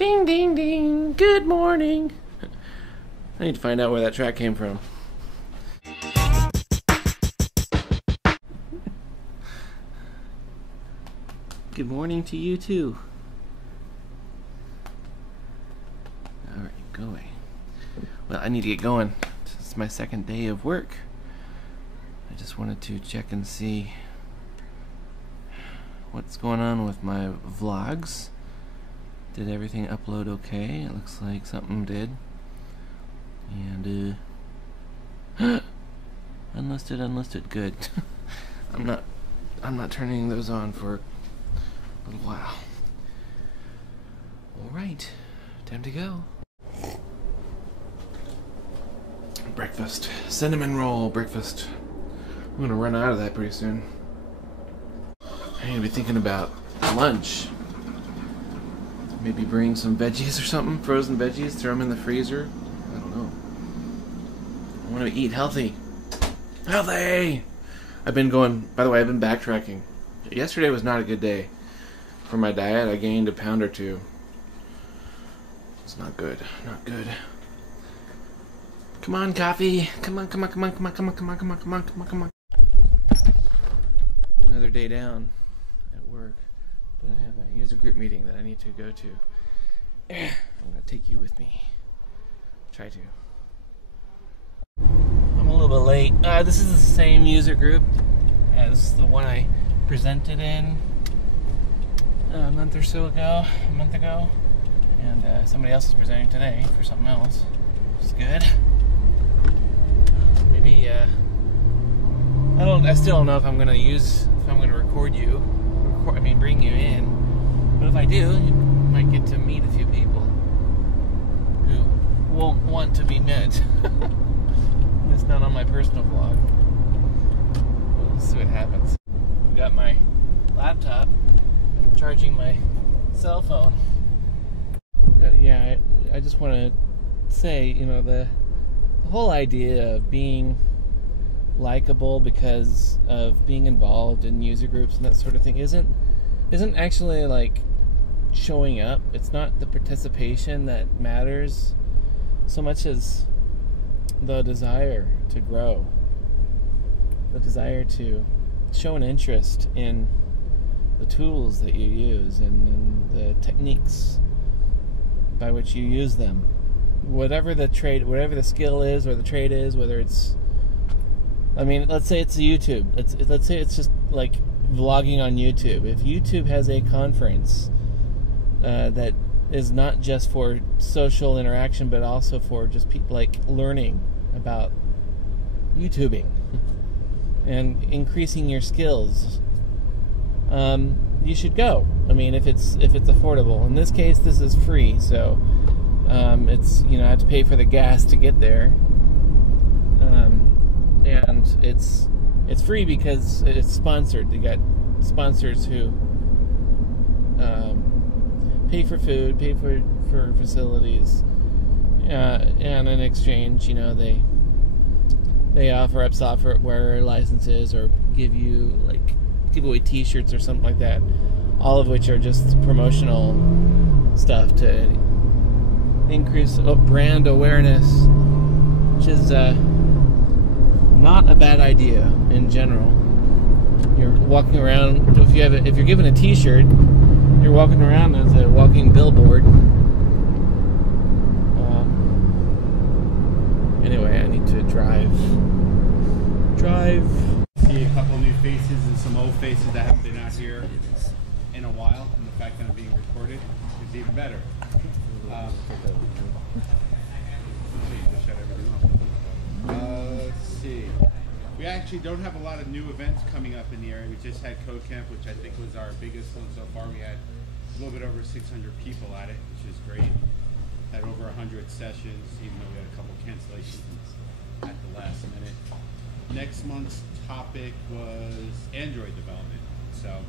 Ding, ding, ding. Good morning. I need to find out where that track came from. Good morning to you too. Alright, going. Well, I need to get going. It's my second day of work. I just wanted to check and see what's going on with my vlogs. Did everything upload okay? It looks like something did. And unlisted, good. I'm not turning those on for a little while. Alright, time to go. Breakfast. Cinnamon roll breakfast. I'm gonna run out of that pretty soon. I'm gonna be thinking about lunch. Maybe bring some veggies or something, frozen veggies, throw them in the freezer. I don't know. I want to eat healthy. Healthy! By the way, I've been backtracking. Yesterday was not a good day for my diet. I gained a pound or two. It's not good. Not good. Come on, coffee. Come on. Another day down at work. But I have a user group meeting that I need to go to. I'm going to take you with me. Try to. I'm a little bit late. This is the same user group as the one I presented in a month ago. And somebody else is presenting today for something else, which is good. Maybe, I still don't know if I'm going to record you. Bring you in. But if I do, you might get to meet a few people who won't want to be met. It's not on my personal vlog. We'll see what happens. I've got my laptop charging my cell phone. I just want to say, the whole idea of being likable because of being involved in user groups and that sort of thing isn't actually like showing up. It's not the participation that matters so much as the desire to grow, the desire to show an interest in the tools that you use and the techniques by which you use them. Whatever the skill is or the trade is, whether it's let's say it's YouTube. Let's say it's just like vlogging on YouTube. If YouTube has a conference that is not just for social interaction, but also for just people like learning about YouTubing and increasing your skills, you should go. If it's affordable. In this case, this is free, so it's I have to pay for the gas to get there. And it's free because it's sponsored. You got sponsors who pay for food, pay for facilities, and in exchange, they offer up software licenses or give away T-shirts or something like that. All of which are just promotional stuff to increase brand awareness, which is not a bad idea in general. You're walking around. If you're given a T-shirt, you're walking around as a walking billboard. Anyway, I need to drive. See a couple new faces and some old faces that haven't been out here in a while, and the fact that I'm being recorded is even better. Let's see. We actually don't have a lot of new events coming up in the area. We just had Code Camp, which I think was our biggest one so far. We had a little bit over 600 people at it, which is great. Had over 100 sessions, even though we had a couple cancellations at the last minute. Next month's topic was Android development. So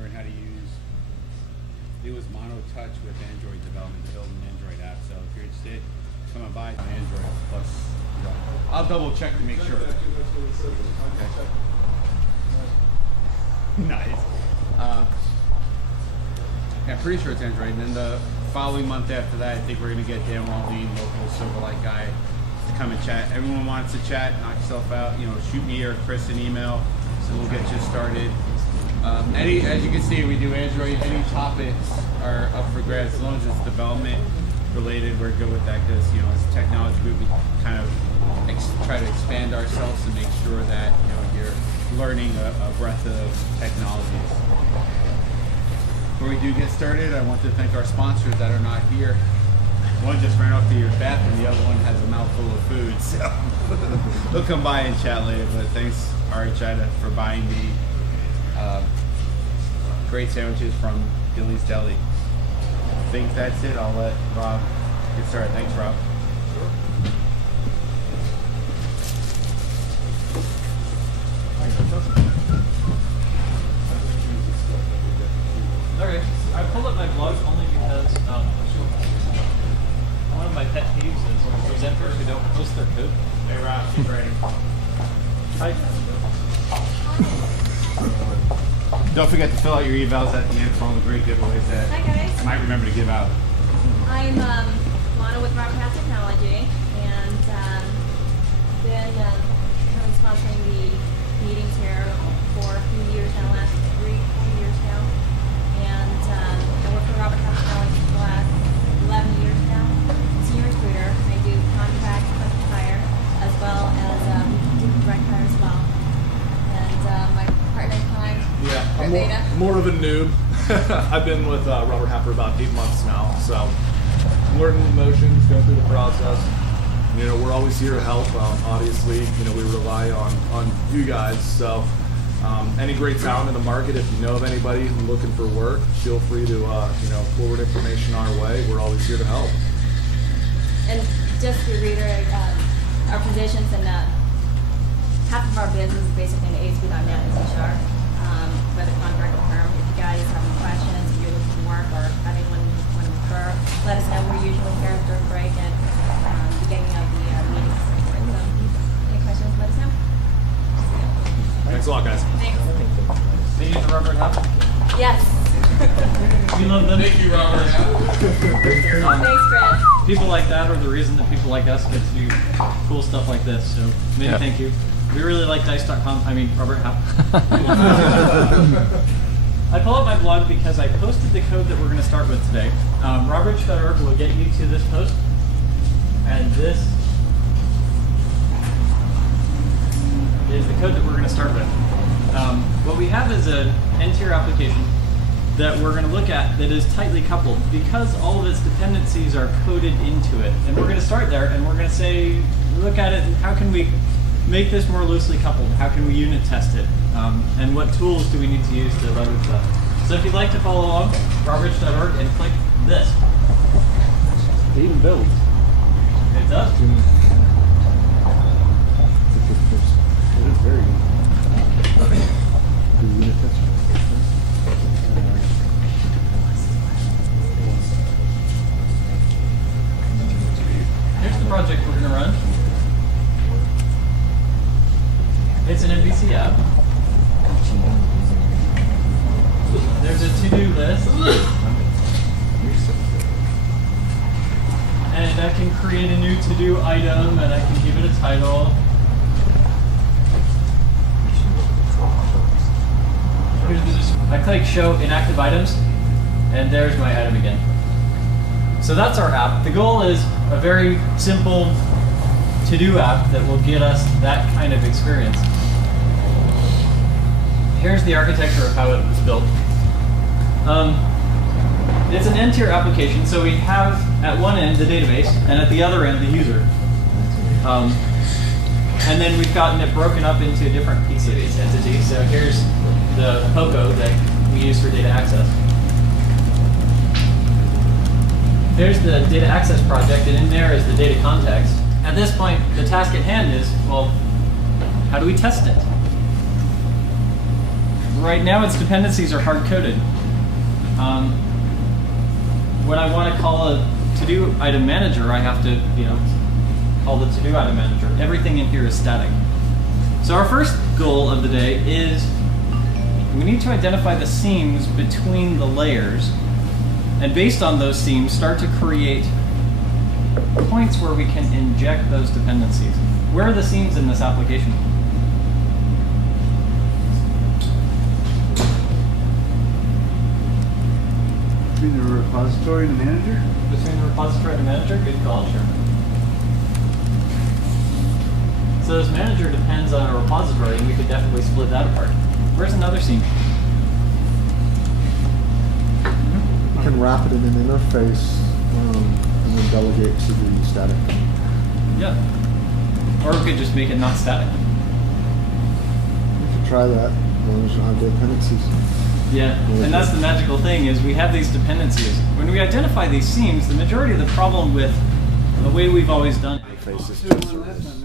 learn how to use, it was Mono Touch with Android development to build an Android app. So if you're interested, come and buy an Android plus. I'll double check to make sure. Okay. Nice. I'm pretty sure it's Android. And then the following month after that, I think we're going to get Dan Waldine, local Silverlight guy, to come and chat. Everyone wants to chat, knock yourself out. You know, shoot me or Chris an email, so we'll get you started. As you can see, we do Android. Any topics are up for grabs as long as it's development related. We're good with that because, you know, as a technology group, we kind of try to expand ourselves to make sure that, you know, you're learning a breadth of technologies. Before we do get started, I want to thank our sponsors that are not here. One just ran off to your bathroom, the other one has a mouthful of food, so they'll come by and chat later. But thanks, RHI, for buying the great sandwiches from Billy's Deli. I think that's it. I'll let Rob get started. Thanks, Rob. Okay, I pulled up my blog only because one of my pet peeves is presenters who don't post their code. Hey, Rob, she's ready. Hi. Don't forget to fill out your evals at the end for all the great giveaways that Hi guys. I might remember to give out. I'm Lana with Robert Half Technology, and been sponsoring the meetings here for a few years now, last 3-4 years now. And I work for Robert Half Technology for the last 11 years now. Senior recruiter. I do contract, contract hire, as well as do direct hire as well. And my partner in crime. Yeah, I'm more of a noob. I've been with Robert Half for about 8 months now, so I'm learning the motions, going through the process. You know, we're always here to help. Obviously, you know, we rely on you guys. So, any great talent in the market, if you know of anybody who's looking for work, feel free to you know, forward information our way. We're always here to help. And just to reiterate, our positions and half of our business is basically in ASP.NET and C#, whether contract or firm. If you guys have any questions, if you're looking for work or have anyone you want to refer, let us know. We're usually here during break and beginning of the meeting. So, any questions, let us know. Thanks a lot, guys. Thanks. They use the Robert Half? Yes. We love them. Thank you, Robert. Thanks, Chris. People like that are the reason that people like us get to do cool stuff like this. So many thank you. We really like Dice.com. I mean, Robert Half. I pull up my blog because I posted the code that we're going to start with today. Roberts.org will get you to this post. And this is the code that we're going to start with. What we have is an N-tier application that we're going to look at that is tightly coupled because all of its dependencies are coded into it. And we're going to start there and we're going to say, look at it and how can we make this more loosely coupled? How can we unit test it? And what tools do we need to use to leverage that? So if you'd like to follow along, roberts.org and click this. It even builds. It does. It is very easy. Do unit test. Here's the project we're going to run. It's an MVC app. There's a to-do list. And I can create a new to-do item and I can give it a title. I click show inactive items and there's my item again. So that's our app. The goal is a very simple to-do app that will get us that kind of experience. Here's the architecture of how it was built. It's an N-tier application, so we have at one end the database, and at the other end the user. And then we've gotten it broken up into different pieces entities. So here's the POCO that we use for data access. Here's the data access project, and in there is the data context. At this point, the task at hand is, well, how do we test it? Right now, its dependencies are hard-coded. When I want to call a to-do item manager, I have to, call the to-do item manager. Everything in here is static. So our first goal of the day is we need to identify the seams between the layers And based on those seams, start to create points where we can inject those dependencies. Where are the seams in this application? Between the repository and the manager? Between the repository and the manager? Good call, sure. So this manager depends on a repository, and we could definitely split that apart. Where's another seam? You can wrap it in an interface and then delegate to the static. Yeah. Or we could just make it not static. You can try that as long as you don't have dependencies. Yeah, and that's the magical thing is we have these dependencies. When we identify these seams, the majority of the problem with the way we've always done it. Interfaces to service.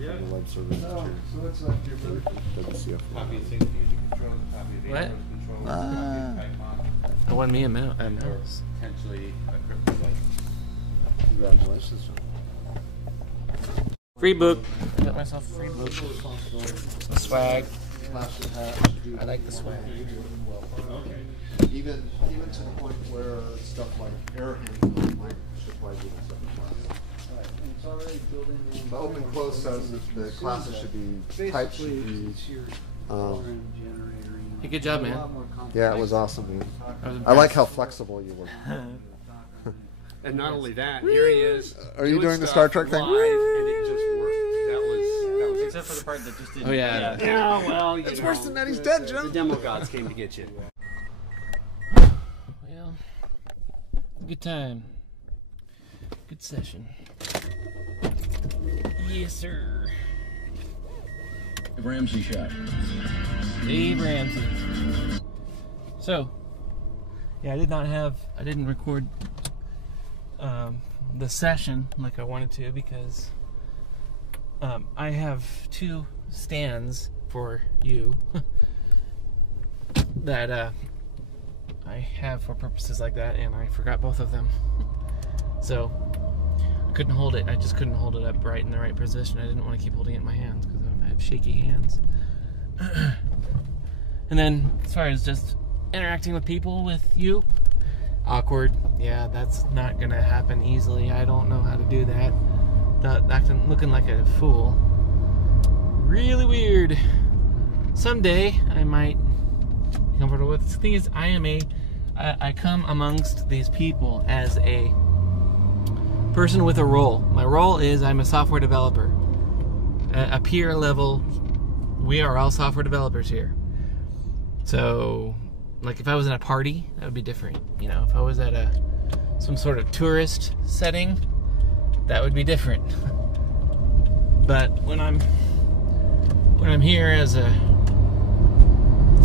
Yeah. The web service Oh, to so what's left here, brother? WCF. Copy of sync fusion controller, copy of What? APR controller, copy of type mod, I want me a mouse. or potentially a crypto like. Congratulations. Free book. I got myself a free book. Some swag. I like the swag. Even to the point where stuff like air handling might should probably be It's already built in. The open close says that the classes should be types should be. Hey, good job, man. Yeah, it was awesome, man. I was I like how flexible you were. And not only that, here he is. Are you doing the stuff Star Trek thing? live, and it just worked. That was Except for the part that just didn't. Oh, yeah. yeah, well, you It's know, worse than that he's dead, the Jim. demo gods came to get you. Well, good time. Good session. Yes, sir. Ramsey shot. Dave Ramsey. So, yeah, I didn't record the session like I wanted to because I have two stands for you that I have for purposes like that, and I forgot both of them. So I couldn't hold it. I just couldn't hold it up right in the right position. I didn't want to keep holding it in my hands because I have shaky hands. And then as far as just interacting with people with you, awkward. Yeah, that's not gonna happen easily. I don't know how to do that. Acting, looking like a fool. Really weird. Someday I might be comfortable with. The thing is, I come amongst these people as a person with a role. My role is I'm a software developer. A peer level. We are all software developers here. So, like if I was in a party, that would be different. You know, if I was at some sort of tourist setting, that would be different. But when I'm here as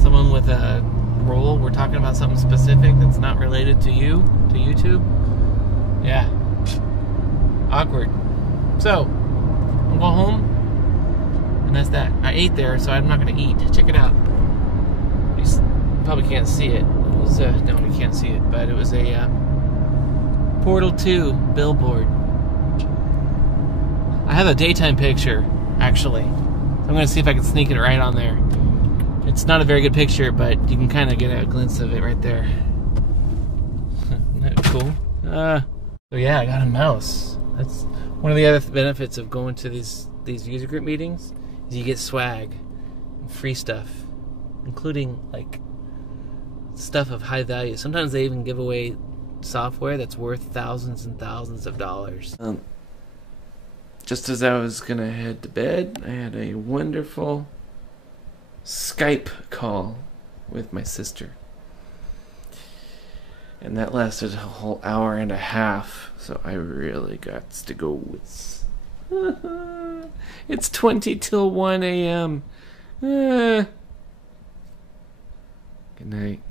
someone with a role, we're talking about something specific that's not related to you, to YouTube. Yeah, awkward. So I'm going home, and that's that. I ate there, so I'm not going to eat. Check it out. You probably can't see it. It was no, you can't see it, but it was a Portal 2 billboard. I have a daytime picture, actually. I'm going to see if I can sneak it right on there. It's not a very good picture, but you can kind of get a glimpse of it right there. Isn't that cool? So yeah, I got a mouse. That's one of the other benefits of going to these user group meetings is you get swag and free stuff, including like stuff of high value. Sometimes they even give away software that's worth thousands and thousands of dollars. Just as I was gonna head to bed, I had a wonderful Skype call with my sister. And that lasted a whole hour and a half, so I really got to go. It's 20 till 1 a.m. Good night.